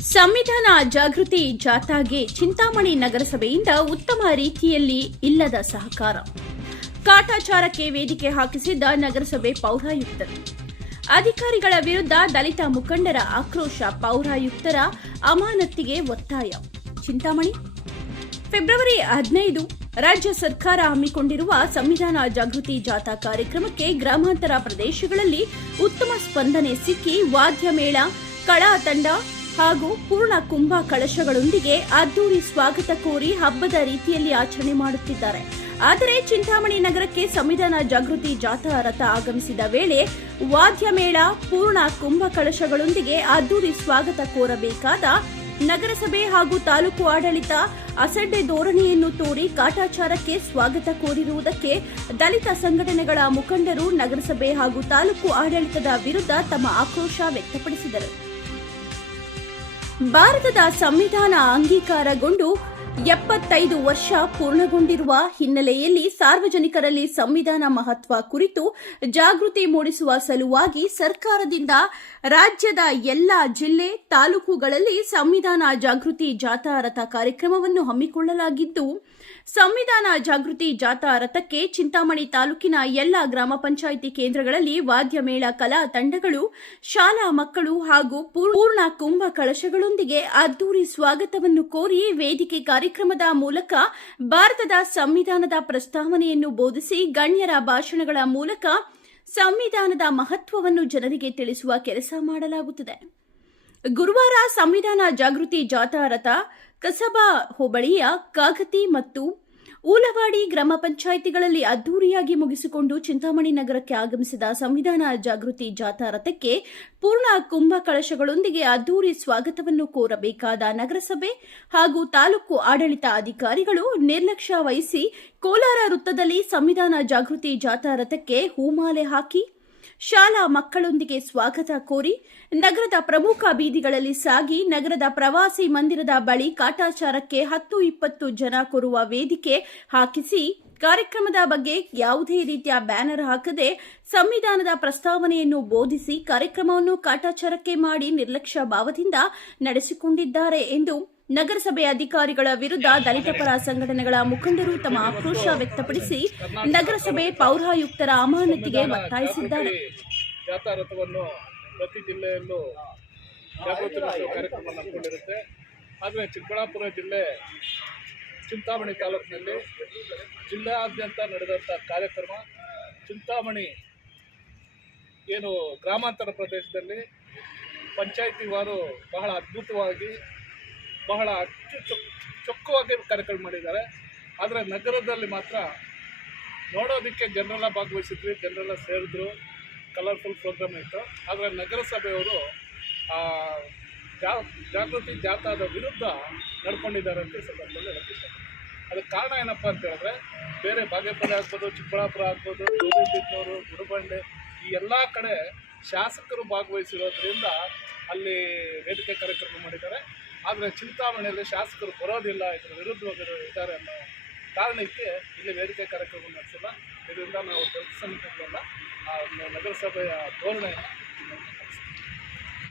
ಸಂವಿಧಾನ ಜಾಗೃತಿ ಜಾಥಾಗೆ ಚಿಂತಾಮಣಿ ನಗರಸಭೆಯಿಂದ ಉತ್ತಮ ರೀತಿಯಲ್ಲಿ ಇಲ್ಲದ ಸಹಕಾರ. ಕಾಟಾಚಾರಕ್ಕೆ ವೇದಿಕೆ ಹಾಕಿಸಿದ್ದ ನಗರಸಭೆ ಪೌರಾಯುಕ್ತರು. ಅಧಿಕಾರಿಗಳ ವಿರುದ್ಧ ದಲಿತ ಮುಖಂಡರ ಆಕ್ರೋಶ ಪೌರಾಯುಕ್ತರ ಅಮಾನತಿಗೆ ಒತ್ತಾಯ. ಚಿಂತಾಮಣಿ. ಫೆಬ್ರವರಿ ಹದಿನೈದು ರಾಜ್ಯ ಸರ್ಕಾರ ಹಮ್ಮಿಕೊಂಡಿರುವ ಸಂವಿಧಾನ ಜಾಗೃತಿ ಜಾಥಾ ಕಾರ್ಯಕ್ರಮಕ್ಕೆ ಗ್ರಾಮಾಂತರ ಪ್ರದೇಶಗಳಲ್ಲಿ ಉತ್ತಮ ಸ್ಪಂದನೆ ಸಿಕ್ಕಿ ವಾದ್ಯ ಮೇಳ ಕಳಾ ತಂಡ ಹಾಗೂ ಪೂರ್ಣ ಕುಂಭ ಕಳಶಗಳೊಂದಿಗೆ ಅದ್ದೂರಿ ಸ್ವಾಗತ ಕೋರಿ ಹಬ್ಬದ ರೀತಿಯಲ್ಲಿ ಆಚರಣೆ ಮಾಡುತ್ತಿದ್ದಾರೆ. ಆದರೆ ಚಿಂತಾಮಣಿ ನಗರಕ್ಕೆ ಸಂವಿಧಾನ ಜಾಗೃತಿ ಜಾಥಾ ರಥ ಆಗಮಿಸಿದ ವೇಳೆ ವಾದ್ಯ ಮೇಳ, ಪೂರ್ಣ ಕುಂಭ ಕಳಶಗಳೊಂದಿಗೆ ಅದ್ದೂರಿ ಸ್ವಾಗತ ಕೋರಬೇಕಾದ ನಗರಸಭೆ ಹಾಗೂ ತಾಲೂಕು ಆಡಳಿತ ಅಸಡ್ಡೆ ಧೋರಣೆಯನ್ನು ತೋರಿ ಕಾಟಾಚಾರಕ್ಕೆ ಸ್ವಾಗತ ಕೋರಿರುವುದಕ್ಕೆ ದಲಿತ ಸಂಘಟನೆಗಳ ಮುಖಂಡರು ನಗರಸಭೆ ಹಾಗೂ ತಾಲೂಕು ಆಡಳಿತದ ವಿರುದ್ಧ ತಮ್ಮ ಆಕ್ರೋಶ ವ್ಯಕ್ತಪಡಿಸಿದರು. ಭಾರತದ ಸಂವಿಧಾನ ಅಂಗೀಕಾರಗೊಂಡು ಎಪ್ಪತ್ತೈದು ವರ್ಷ ಪೂರ್ಣಗೊಂಡಿರುವ ಹಿನ್ನೆಲೆಯಲ್ಲಿ ಸಾರ್ವಜನಿಕರಲ್ಲಿ ಸಂವಿಧಾನ ಮಹತ್ವ ಕುರಿತು ಜಾಗೃತಿ ಮೂಡಿಸುವ ಸಲುವಾಗಿ ಸರ್ಕಾರದಿಂದ ರಾಜ್ಯದ ಎಲ್ಲ ಜಿಲ್ಲೆ, ತಾಲೂಕುಗಳಲ್ಲಿ ಸಂವಿಧಾನ ಜಾಗೃತಿ ಜಾಥಾ ರಥ ಕಾರ್ಯಕ್ರಮವನ್ನು ಹಮ್ಮಿಕೊಳ್ಳಲಾಗಿದ್ದು, ಸಂವಿಧಾನ ಜಾಗೃತಿ ಜಾಥಾ ರಥಕ್ಕೆ ಚಿಂತಾಮಣಿ ತಾಲೂಕಿನ ಎಲ್ಲ ಗ್ರಾಮ ಪಂಚಾಯಿತಿ ಕೇಂದ್ರಗಳಲ್ಲಿ ವಾದ್ಯ ಮೇಳ, ಕಲಾ ತಂಡಗಳು, ಶಾಲಾ ಮಕ್ಕಳು ಹಾಗೂ ಪೂರ್ಣ ಕುಂಭ ಕಳಶಗಳೊಂದಿಗೆ ಅದ್ದೂರಿ ಸ್ವಾಗತವನ್ನು ಕೋರಿ ವೇದಿಕೆ ಕಾರ್ಯಕ್ರಮದ ಮೂಲಕ ಭಾರತದ ಸಂವಿಧಾನದ ಪ್ರಸ್ತಾವನೆಯನ್ನು ಬೋಧಿಸಿ ಗಣ್ಯರ ಭಾಷಣಗಳ ಮೂಲಕ ಸಂವಿಧಾನದ ಮಹತ್ವವನ್ನು ಜನರಿಗೆ ತಿಳಿಸುವ ಕೆಲಸ ಮಾಡಲಾಗುತ್ತದೆ. ಗುರುವಾರ ಸಂವಿಧಾನ ಜಾಗೃತಿ ಜಾಥಾ ರಥ, ಕಸಬಾ ಹೋಬಳಿಯ ಕಾಗತಿ ಮತ್ತು ಊಲವಾಡಿ ಗ್ರಾಮ ಪಂಚಾಯಿತಿಗಳಲ್ಲಿ ಅದ್ದೂರಿಯಾಗಿ ಮುಗಿಸಿಕೊಂಡು ಚಿಂತಾಮಣಿ ನಗರಕ್ಕೆ ಆಗಮಿಸಿದ ಸಂವಿಧಾನ ಜಾಗೃತಿ ಜಾಥಾ ರಥಕ್ಕೆ ಪೂರ್ಣ ಕುಂಭ ಕಳಶಗಳೊಂದಿಗೆ ಅದ್ದೂರಿ ಸ್ವಾಗತವನ್ನು ಕೋರಬೇಕಾದ ನಗರಸಭೆ ಹಾಗೂ ತಾಲೂಕು ಆಡಳಿತ ಅಧಿಕಾರಿಗಳು ನಿರ್ಲಕ್ಷ್ಯ ವಹಿಸಿ ಕೋಲಾರ ವೃತ್ತದಲ್ಲಿ ಸಂವಿಧಾನ ಜಾಗೃತಿ ಜಾಥಾ ರಥಕ್ಕೆ ಹೂಮಾಲೆ ಹಾಕಿ ಶಾಲಾ ಮಕ್ಕಳೊಂದಿಗೆ ಸ್ವಾಗತ ಕೋರಿ ನಗರದ ಪ್ರಮುಖ ಬೀದಿಗಳಲ್ಲಿ ಸಾಗಿ ನಗರದ ಪ್ರವಾಸಿ ಮಂದಿರದ ಬಳಿ ಕಾಟಾಚಾರಕ್ಕೆ ಹತ್ತು ಇಪ್ಪತ್ತು ಜನ ಕೊರುವ ವೇದಿಕೆ ಹಾಕಿಸಿ ಕಾರ್ಯಕ್ರಮದ ಬಗ್ಗೆ ಯಾವುದೇ ರೀತಿಯ ಬ್ಯಾನರ್ ಹಾಕದೆ ಸಂವಿಧಾನದ ಪ್ರಸ್ತಾವನೆಯನ್ನು ಬೋಧಿಸಿ ಕಾರ್ಯಕ್ರಮವನ್ನು ಕಾಟಾಚಾರಕ್ಕೆ ಮಾಡಿ ನಿರ್ಲಕ್ಷ್ಯ ಭಾವದಿಂದ ನಡೆಸಿಕೊಂಡಿದ್ದಾರೆ ಎಂದು ನಗರಸಭೆ ಅಧಿಕಾರಿಗಳ ವಿರುದ್ಧ ದಲಿತ ಪರ ಸಂಘಟನೆಗಳ ಮುಖಂಡರು ತಮ್ಮ ಆಕ್ರೋಶ ವ್ಯಕ್ತಪಡಿಸಿ ನಗರಸಭೆ ಪೌರಾಯುಕ್ತರ ಅಮಾನತಿಗೆ ಒತ್ತಾಯಿಸಿದ್ದಾರೆ. ಜಾಥಾ ರಥವನ್ನು ಪ್ರತಿ ಜಿಲ್ಲೆಯಲ್ಲೂ ಜಾಗೃತಿ ಆದರೆ ಚಿಕ್ಕಬಳ್ಳಾಪುರ ಜಿಲ್ಲೆ ಚಿಂತಾಮಣಿ ತಾಲೂಕಿನಲ್ಲಿ ಜಿಲ್ಲೆಯಾದ್ಯಂತ ನಡೆದಂಥ ಕಾರ್ಯಕ್ರಮ ಚಿಂತಾಮಣಿ ಏನು ಗ್ರಾಮಾಂತರ ಪ್ರದೇಶದಲ್ಲಿ ಪಂಚಾಯಿತಿವಾರು ಬಹಳ ಅದ್ಭುತವಾಗಿ ಬಹಳ ಅಚ್ಚು ಚೊಕ್ ಚೊಕ್ಕವಾಗಿ ಕಾರ್ಯಕ್ರಮ ಮಾಡಿದ್ದಾರೆ. ಆದರೆ ನಗರದಲ್ಲಿ ಮಾತ್ರ ನೋಡೋದಕ್ಕೆ ಜನರೆಲ್ಲ ಭಾಗವಹಿಸಿದ್ವಿ ಜನರೆಲ್ಲ ಸೇರಿದ್ರು. ಕಲರ್ಫುಲ್ ಪ್ರೋಗ್ರಾಮ್ ಇತ್ತು. ಆದರೆ ನಗರಸಭೆಯವರು ಆ, ಜಾಗೃತಿ ಜಾಥಾದ ವಿರುದ್ಧ ನಡ್ಕೊಂಡಿದ್ದಾರೆ ಅಂತ ಸಂದರ್ಭದಲ್ಲಿ ಹೇಳ್ತಿದ್ದಾರೆ. ಅದಕ್ಕೆ ಕಾರಣ ಏನಪ್ಪ ಅಂತ ಹೇಳಿದ್ರೆ ಬೇರೆ ಬಾಗೇಪಲ್ಲಿ ಆಗ್ಬೋದು ಚಿಕ್ಕಬಳ್ಳಾಪುರ ಆಗ್ಬೋದು ಗೌರಿಬಿದನೂರು ಗುಡಬಂಡೆ ಈ ಎಲ್ಲ ಕಡೆ ಶಾಸಕರು ಭಾಗವಹಿಸಿರೋದ್ರಿಂದ ಅಲ್ಲಿ ವೇದಿಕೆ ಕಾರ್ಯಕ್ರಮ ಮಾಡಿದ್ದಾರೆ. ಆದರೆ ಚಿಂತಾಮಣಿಯಲ್ಲಿ ಶಾಸಕರು ಬರೋದಿಲ್ಲ, ಇದರ ವಿರುದ್ಧವಾದರು ಇದ್ದಾರೆ ಅನ್ನೋ ಕಾರಣಕ್ಕೆ ಇಲ್ಲಿ ವೇದಿಕೆ ಕಾರ್ಯಕ್ರಮ ನಡೆಸಿಲ್ಲ. ಇದರಿಂದ ನಾವು ದಲಿತ ಆ ನಗರಸಭೆಯ ಧೋರಣೆಯನ್ನು